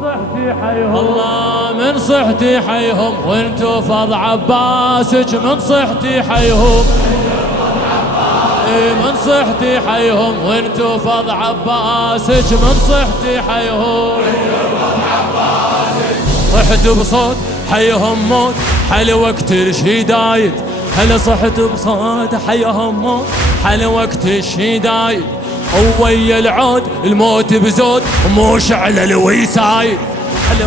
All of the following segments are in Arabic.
صحتي حيهم الله من صحتي حيهم، وانتو فض عباسك من صحتي حيهم، من صحتي حيهم، وانتو فض عباسك من صحتي حيهم، صحت بصوت حيهم موت حلوة كتير شدايد، هلا صحت بصوت حيهم موت حلوة كتير شدايد، ويا العود الموت بزود مو شعل الويسايد،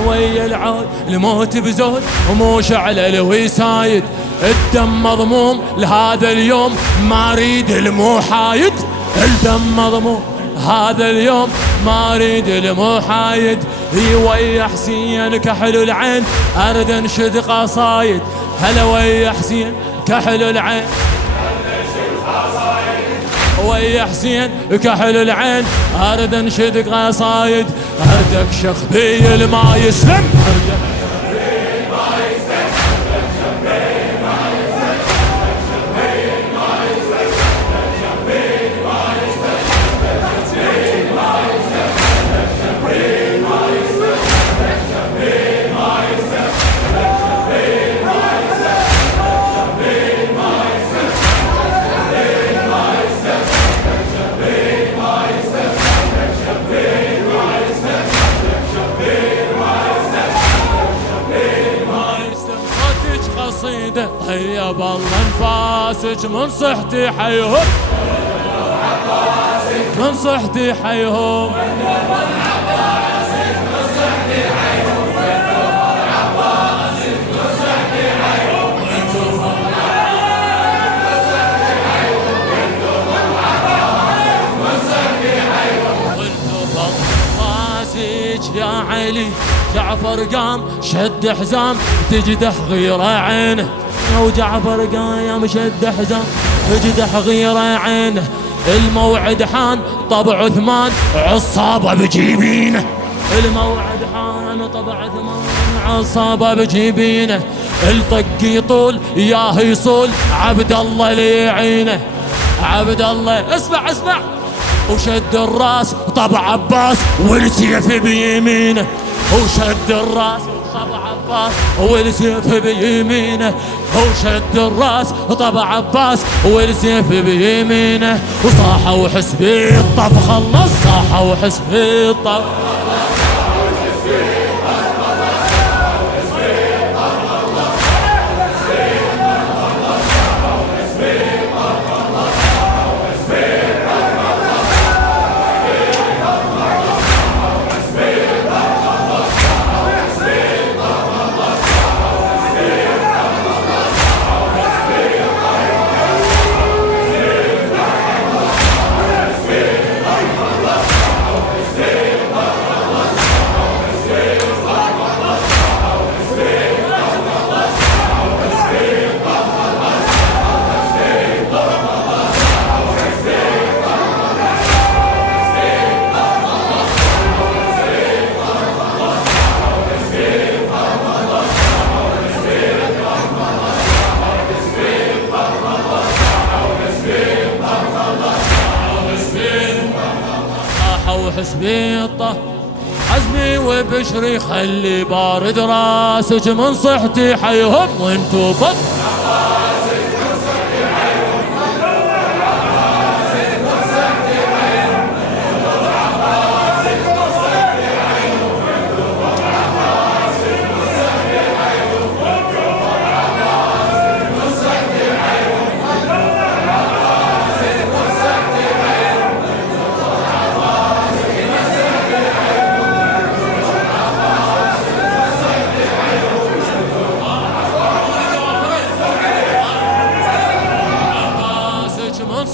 ويا العود الموت بزود ومو شعل الويسايد، الدم مضموم لهذا اليوم ما اريد المحايد، الدم مضموم هذا اليوم ما اريد المحايد، ويا حسين كحل العين ارد انشد قصايد، هلا ويا حسين كحل العين ويا حسين كحل العين ارد انشد قصايد، اردك شخبي ما يسلم، طيب الله انفاسك من صحتي حيهم، من صحتي حيهم، يا علي جعفر قام شد حزام تجدح غيره عينه، وجعفر قام شد حزام تجدح غيره عينه، الموعد حان طبع عثمان عصابه بجيبينه، الموعد حان طبع عثمان عصابه بجيبينه، الطق يطول ياه يصول عبد الله ليعينه، عبد الله اسمع اسمع، وشد الراس طبع عباس والسيف بيمينه، وشد الراس طبع عباس والسيف بيمينه، وشد الراس طبع عباس والسيف بيمينه، وصاحوا حسبي الطف خلص، صاحوا حسبي الطف حسبي الطه حزمي وبشري خلي بارد راسك من صحتي حيهم، وانتو فض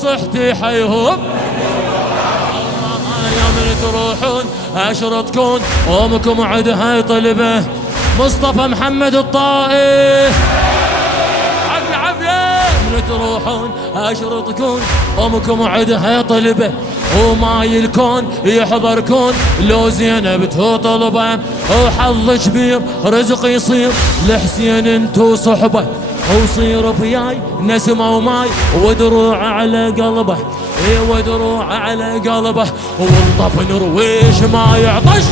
صحتي حيهم، يا من تروحون اشرطكون امكم عدها طلبه، مصطفى محمد الطائي عبي عبي، من تروحون اشرطكون امكم عدها طلبه، وما يلكون يحضركون لو زينب تطلبه، وحظ كبير رزق يصير لحسين انتو صحبه، وصير فياي نسمة وماي ودروع على قلبه، ودروع على قلبه، والطف نرويش ما يعطش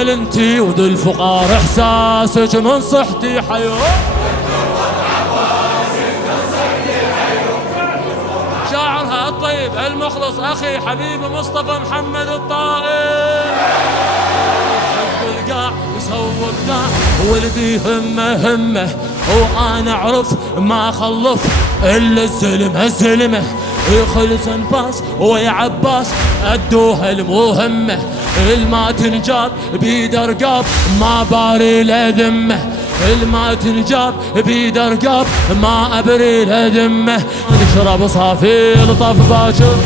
ويل انتي وذو الفقار احساسك من صحتي حيو. شاعرها الطيب المخلص اخي حبيب مصطفى محمد الطائر. القاع يصوب ذا ولدي همه وانا اعرف ما خلف الا الزلمه يخلص انفاس ويا عباس ادوها المهمه. الما تنجاب بيد رقاب ما باري له ذمه. الما تنجاب بيد رقاب ما ابري له ذمه. نشرب صافي لطف باكر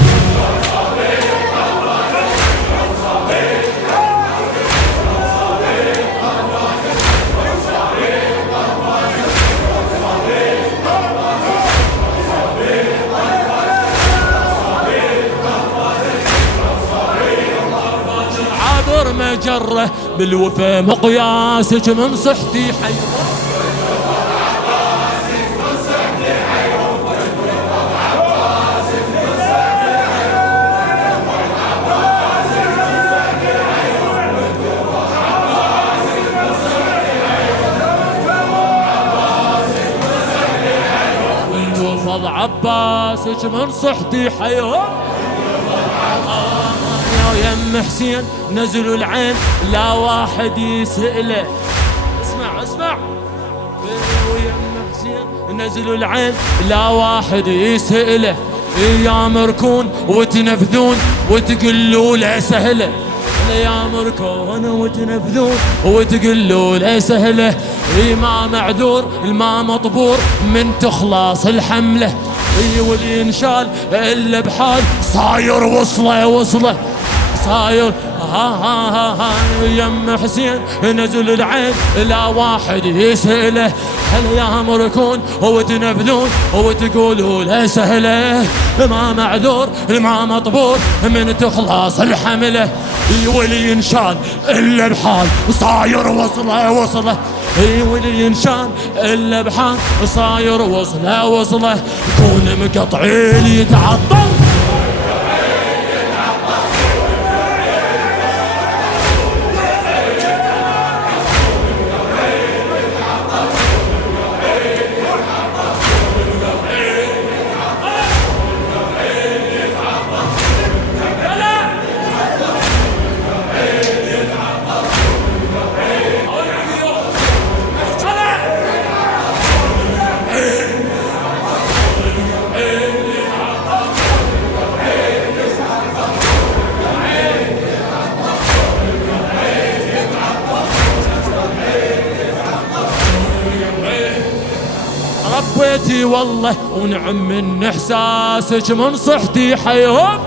مجره بالوفا مقياسك من صحتي حي. وانتفض عباسك من صحتي حي. يم حسين نزلوا العين لا واحد يسأله. اسمع ويم حسين نزلوا العين لا واحد يسأله. يا مركون وتنفذون وتقولوا له سهله. يا مركون وتنفذون وتقولوا له سهله. ما معذور الما مطبور من تخلص الحمله. واللي ينشال الا بحال صاير وصله صاير. ها يم حسين نزل العين لا واحد يسأله. هل يا مركون وتنفذون وتقولوا له سهله. ما معذور ما مطبور من تخلص الحمله. واللي ينشان الا بحال صاير وصله. واللي ينشان الا بحال صاير وصله. كون مقطعين يتعطل ربيتي والله ونعم من احساسك من صحتي حيهم.